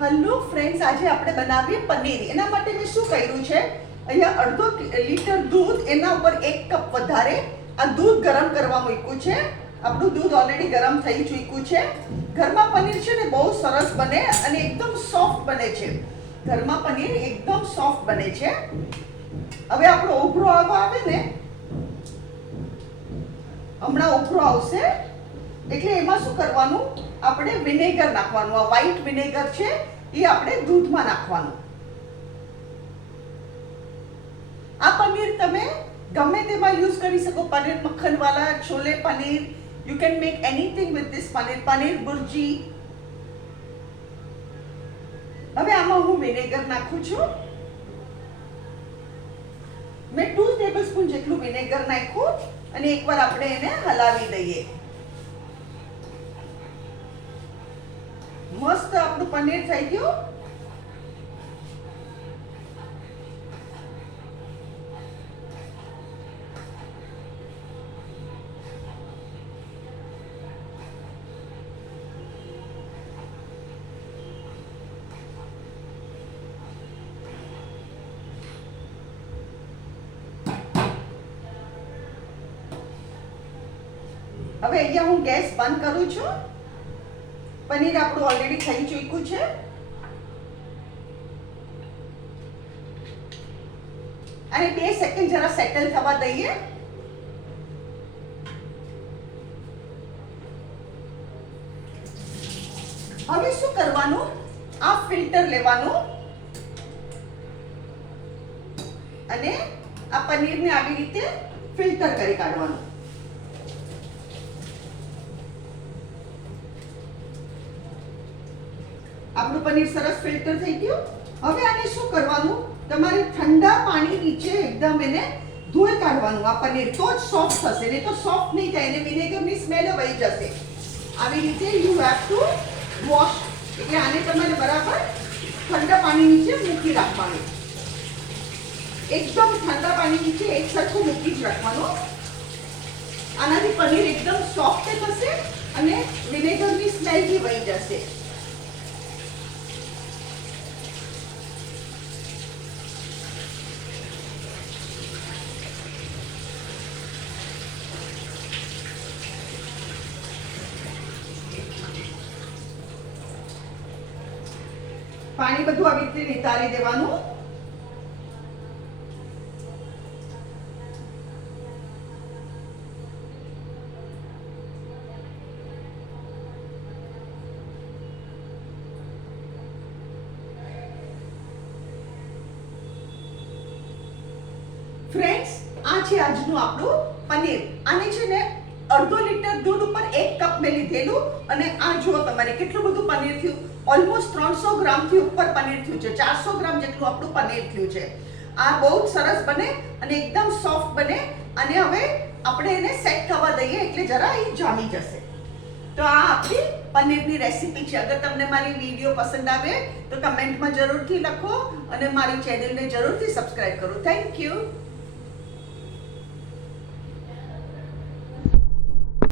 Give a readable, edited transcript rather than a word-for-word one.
Hello friends, આજે આપણે બનાવીએ પનીર. એના માટે મેં શું કર્યું છે, અહીંયા અડધો લીટર દૂધ, એના ઉપર 1 કપ વધારે આ દૂધ ગરમ કરવા મૂક્યું છે. આપણું દૂધ ઓલરેડી ગરમ થઈ ચૂક્યું છે. ઘરમાં પનીર છે ને બહુ સરસ બને અને એકદમ સોફ્ટ બને છે. ઘરમાં પનીર એકદમ સોફ્ટ બને છે. હવે આપણો ઉભરો આવવા આવે ને, હમણાં ઉભરો આવશે એટલે એમાં શું કરવાનું, આપણે વિનેગર નાખવાનું. આ વ્હાઈટ વિનેગર છે એ આપણે દૂધમાં નાખવાનું. આ પનીર તમે ગમે તેમાં યુઝ કરી શકો. Paneer makhanwala, chole paneer, you can make anything with this paneer. Paneer bhurji. હવે આમાં હું વિનેગર નાખું છું. મેં 2 ટેબલસ્પૂન જેટલું વિનેગર નાખ્યું અને એકવાર આપણે એને હલાવી દઈએ. મસ્ત આપણું પનીર થઈ ગયું. હવે અહીંયા હું ગેસ બંધ કરું છું. પનીર આપણું ઓલરેડી થઈ ચૂક્યું છે. અને 2 સેકન્ડ જરા સેટલ થવા દઈએ. હવે શું કરવાનું, આ ફિલ્ટર લેવાનું અને આ પનીરને આવી રીતે ફિલ્ટર કરી કાઢવાનું. આપણું પનીર સરસ ફિલ્ટર થઈ ગયું. હવે આને શું કરવાનું, તમારે ઠંડા પાણી નીચે એકદમ એને ધોઈ કાઢવાનું. આ પનીર તો જ સોફ્ટ થશે, નહીં તો સોફ્ટ નહીં થાય. એને વિનેગરની સ્મેલ વહી જશે. આવી રીતે યુ હેવ ટુ વોશ. એટલે આને તમારે બરાબર ઠંડા પાણી નીચે મૂકી રાખવાનું. એકદમ ઠંડા પાણી નીચે એક સરખું મૂકી જ રાખવાનું. આનાથી પનીર એકદમ સોફ્ટ થશે અને વિનેગરની સ્મેલ બી વહી જશે. પાણી બધું આવી રીતે નિતારી દેવાનું. ફ્રેન્ડ્સ, આ છે આજનું આપણું પનીર. આને છે ને અડધો લીટર દૂધ ઉપર 1 કપ મેં લીધેલું અને આ જુઓ તમારે કેટલું બધું પનીર થયું. ઓલમોસ્ટ 300 ગ્રામથી ઉપર પનીર થયું છે. 400 ગ્રામ જેટલું આપણું પનીર થયું છે. આ બહુ જ સરસ બને અને એકદમ સોફ્ટ બને. અને હવે આપણે એને સેટ થવા દઈએ એટલે જરા એ જામી જશે. તો આ આપણી પનીરની રેસીપી છે. અગર તમને મારી વિડીયો પસંદ આવે તો કમેન્ટમાં જરૂરથી લખો અને મારી ચેનલને જરૂરથી સબસ્ક્રાઇબ કરો. Thank you.